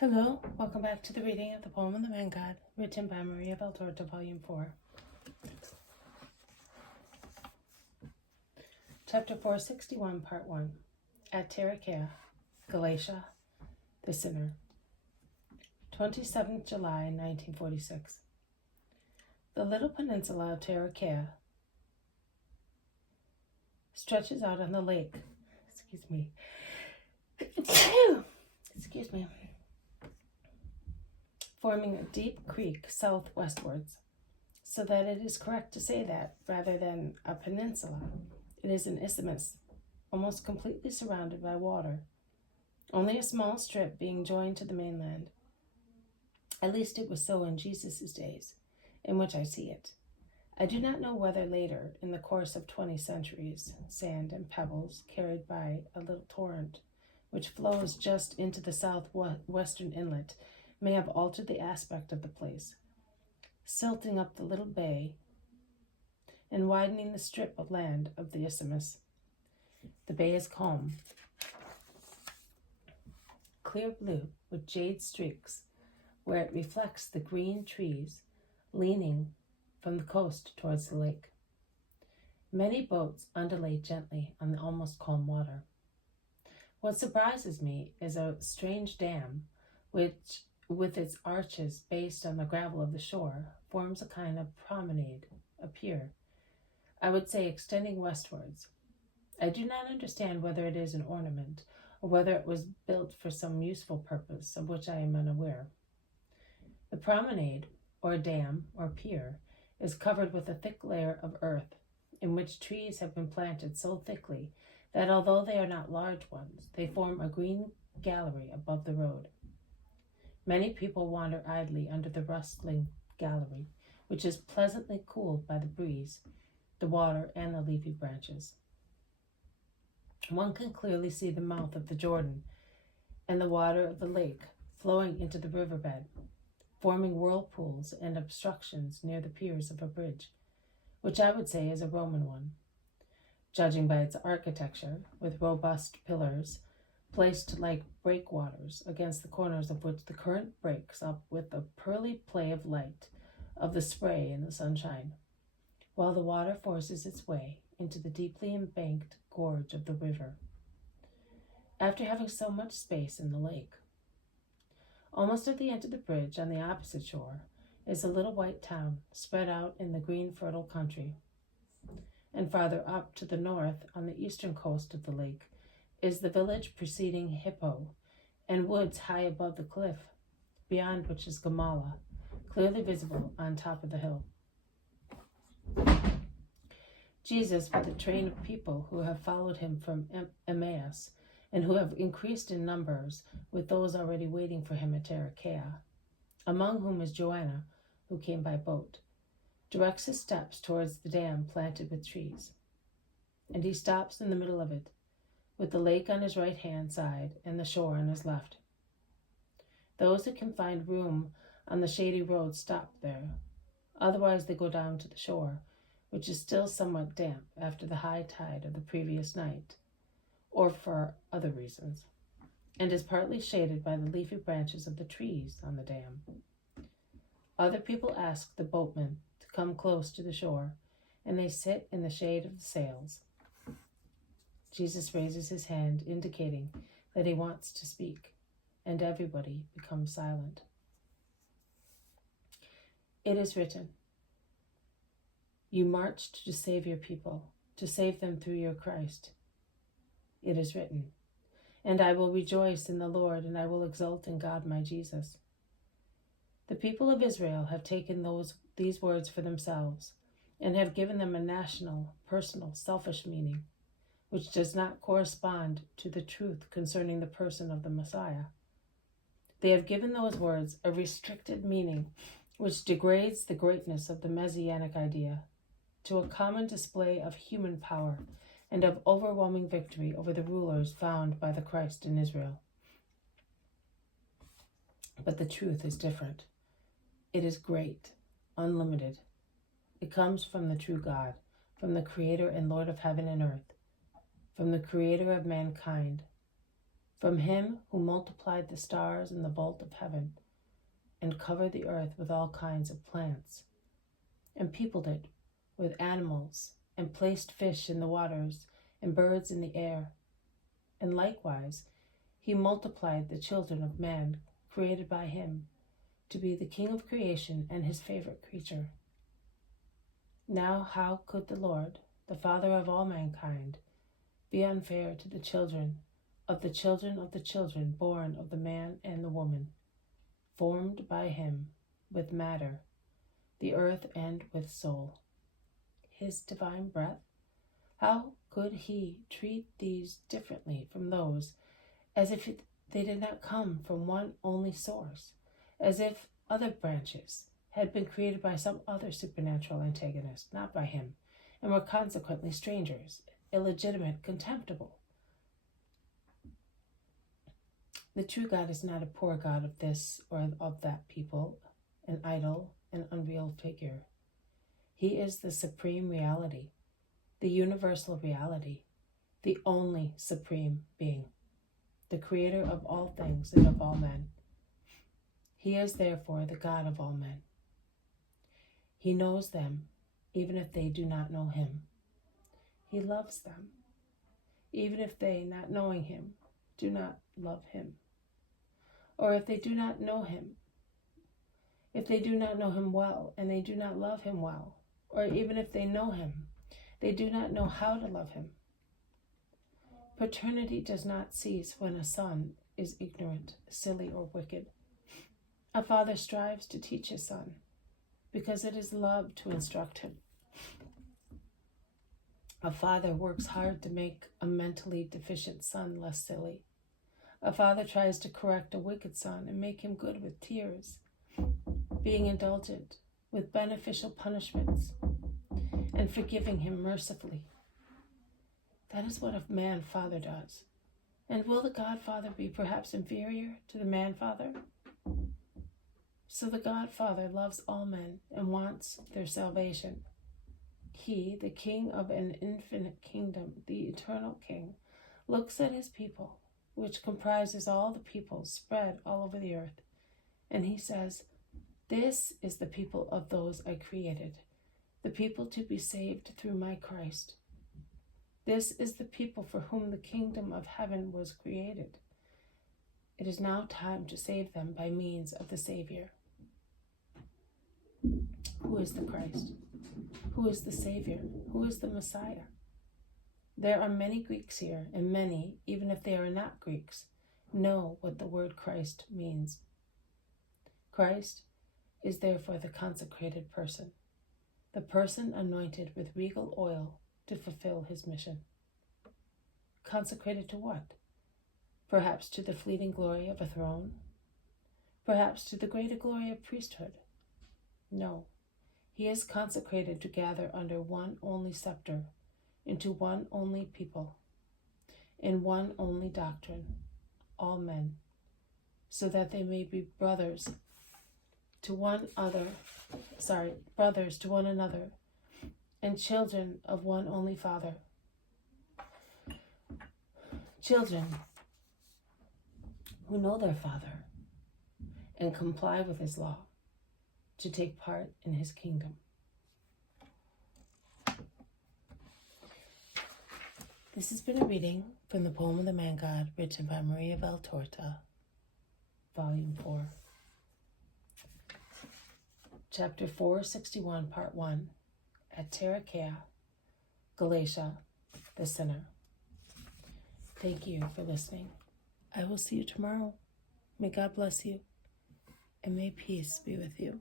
Hello, welcome back to the reading of the poem of the Man God, written by Maria Valtorta, Volume 4. Chapter 461, Part 1. At Tarichea, Galatia, the Sinner. 27th July, 1946. The little peninsula of Tarichea stretches out on the lake. Excuse me. Forming a deep creek southwestwards, so that it is correct to say that, rather than a peninsula, it is an isthmus, almost completely surrounded by water, only a small strip being joined to the mainland. At least it was so in Jesus' days, in which I see it. I do not know whether later, in the course of 20 centuries, sand and pebbles carried by a little torrent, which flows just into the southwestern inlet, may have altered the aspect of the place, silting up the little bay and widening the strip of land of the isthmus. The bay is calm, clear blue with jade streaks, where it reflects the green trees leaning from the coast towards the lake. Many boats undulate gently on the almost calm water. What surprises me is a strange dam, which, with its arches based on the gravel of the shore, forms a kind of promenade, a pier, I would say extending westwards. I do not understand whether it is an ornament, or whether it was built for some useful purpose of which I am unaware. The promenade, or dam, or pier, is covered with a thick layer of earth, in which trees have been planted so thickly that although they are not large ones, they form a green gallery above the road. Many people wander idly under the rustling gallery, which is pleasantly cooled by the breeze, the water, and the leafy branches. One can clearly see the mouth of the Jordan and the water of the lake flowing into the riverbed, forming whirlpools and obstructions near the piers of a bridge, which I would say is a Roman one, judging by its architecture, with robust pillars placed like breakwaters, against the corners of which the current breaks up with the pearly play of light of the spray in the sunshine, while the water forces its way into the deeply embanked gorge of the river, after having so much space in the lake. Almost at the end of the bridge, on the opposite shore, is a little white town spread out in the green fertile country, and farther up to the north, on the eastern coast of the lake, is the village preceding Hippo, and woods high above the cliff, beyond which is Gamala, clearly visible on top of the hill. Jesus, with a train of people who have followed him from Emmaus, and who have increased in numbers with those already waiting for him at Tarichea, among whom is Joanna, who came by boat, directs his steps towards the dam planted with trees. And he stops in the middle of it, with the lake on his right-hand side and the shore on his left. Those who can find room on the shady road stop there. Otherwise they go down to the shore, which is still somewhat damp after the high tide of the previous night, or for other reasons, and is partly shaded by the leafy branches of the trees on the dam. Other people ask the boatmen to come close to the shore, and they sit in the shade of the sails. Jesus raises his hand, indicating that he wants to speak, and everybody becomes silent. It is written, "You marched to save your people, to save them through your Christ." It is written, "And I will rejoice in the Lord, and I will exult in God my Jesus." The people of Israel have taken these words for themselves, and have given them a national, personal, selfish meaning, which does not correspond to the truth concerning the person of the Messiah. They have given those words a restricted meaning, which degrades the greatness of the Messianic idea to a common display of human power and of overwhelming victory over the rulers found by the Christ in Israel. But the truth is different. It is great, unlimited. It comes from the true God, from the Creator and Lord of heaven and earth, from the Creator of mankind, From him who multiplied the stars in the vault of heaven, and covered the earth with all kinds of plants, and peopled it with animals, and placed fish in the waters, and birds in the air. And likewise he multiplied the children of man created by him, to be the king of creation and his favorite creature. Now how could the Lord, the Father of all mankind, be unfair to the children of the children of the children born of the man and the woman, formed by him with matter, the earth, and with soul, his divine breath? How could he treat these differently from those, as if they did not come from one only source, as if other branches had been created by some other supernatural antagonist, not by him, and were consequently strangers, illegitimate, contemptible? The true God is not a poor God of this or of that people, an idol, an unreal figure. He is the supreme reality, the universal reality, the only supreme being, the creator of all things and of all men. He is therefore the God of all men. He knows them, even if they do not know him. He loves them, even if they, not knowing him, do not love him. Or if they do not know him, if they do not know him well, and they do not love him well, or even if they know him, they do not know how to love him. Paternity does not cease when a son is ignorant, silly, or wicked. A father strives to teach his son, because it is love to instruct him. A father works hard to make a mentally deficient son less silly. A father tries to correct a wicked son and make him good with tears, being indulgent with beneficial punishments, and forgiving him mercifully. That is what a man-father does. And will the God-father be perhaps inferior to the man-father? So the God-father loves all men and wants their salvation. He, the king of an infinite kingdom, the eternal king, looks at his people, which comprises all the peoples spread all over the earth, and he says, "This is the people of those I created, the people to be saved through my Christ. This is the people for whom the kingdom of heaven was created. It is now time to save them by means of the Savior." Who is the Christ? Who is the Savior? Who is the Messiah? There are many Greeks here, and many, even if they are not Greeks, know what the word Christ means. Christ is therefore the consecrated person, the person anointed with regal oil to fulfill his mission. Consecrated to what? Perhaps to the fleeting glory of a throne? Perhaps to the greater glory of priesthood? No, he is consecrated to gather under one only scepter, into one only people, in one only doctrine, all men, so that they may be brothers to one another, and children of one only Father. Children who know their Father and comply with his law to take part in his kingdom. This has been a reading from the Poem of the Man God, written by Maria Valtorta, Volume 4. Chapter 461, Part 1, at Tarichea, Galatia, the sinner. Thank you for listening. I will see you tomorrow. May God bless you, and may peace be with you.